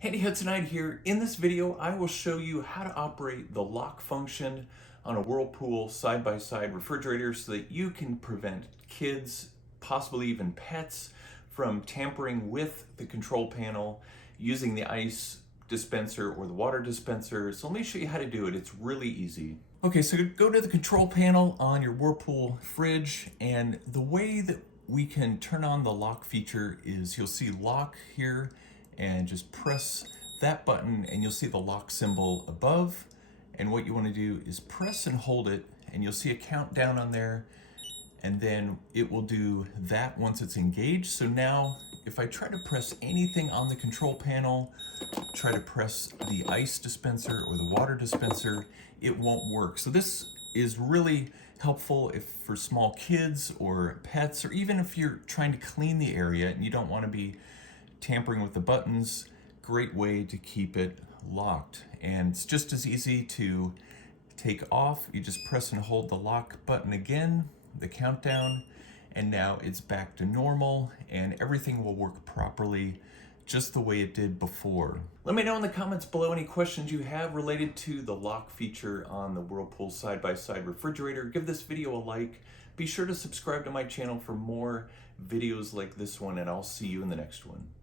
Handy Hudsonite here. In this video, I will show you how to operate the lock function on a Whirlpool side-by-side refrigerator so that you can prevent kids, possibly even pets, from tampering with the control panel using the ice dispenser or the water dispenser. So let me show you how to do it. It's really easy. Okay, so go to the control panel on your Whirlpool fridge, and the way that we can turn on the lock feature is you'll see lock here, and just press that button and you'll see the lock symbol above. And what you want to do is press and hold it, and you'll see a countdown on there, and then it will do that once it's engaged. So now if I try to press anything on the control panel, try to press the ice dispenser or the water dispenser, it won't work. So this is really helpful if for small kids or pets, or even if you're trying to clean the area and you don't want to be tampering with the buttons. Great way to keep it locked. And it's just as easy to take off. You just press and hold the lock button again, the countdown, and now it's back to normal and everything will work properly just the way it did before. Let me know in the comments below any questions you have related to the lock feature on the Whirlpool side-by-side refrigerator. Give this video a like. Be sure to subscribe to my channel for more videos like this one, and I'll see you in the next one.